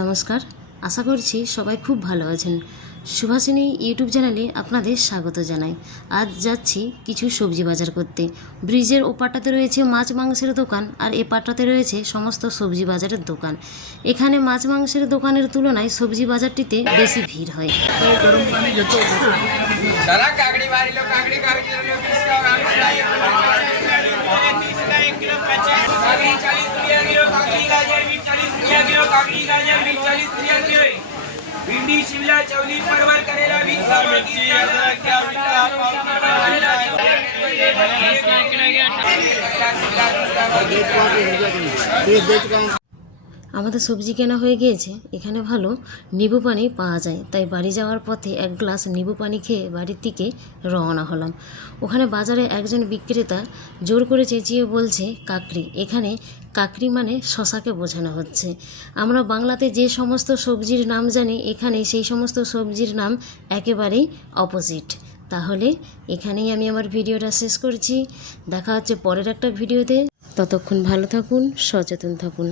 নমস্কার, আশা করছি সবাই খুব ভালো আছেন। সুভাষিনী ইউটিউব চ্যানেলে আপনাদের স্বাগত জানাই। আজ যাচ্ছি কিছু সবজি বাজার করতে। ব্রিজের ওপারটাতে রয়েছে মাছ মাংসের দোকান, আর এপারটাতে রয়েছে সমস্ত সবজি বাজারের দোকান। এখানে মাছ মাংসের দোকানের তুলনায় সবজি বাজারটিতে বেশি ভিড় হয়। भिंडी शिमला चौली परवल करेला আমাদের সবজি কেনা হয়ে গিয়েছে। এখানে ভালো নিবু পানি পাওয়া যায়, তাই বাড়ি যাওয়ার পথে এক গ্লাস নিবু পানি খেয়ে বাড়ির দিকে রওনা হলাম। ওখানে বাজারে একজন বিক্রেতা জোর করে চেঁচিয়ে বলছে কাকড়ি। এখানে কাকড়ি মানে শশাকে বোঝানো হচ্ছে। আমরা বাংলাতে যে সমস্ত সবজির নাম জানি, এখানে সেই সমস্ত সবজির নাম একেবারেই অপোজিট। তাহলে এখানেই আমি আমার ভিডিওটা শেষ করছি। দেখা হচ্ছে পরের একটা ভিডিওতে। ততক্ষণ ভালো থাকুন, সচেতন থাকুন।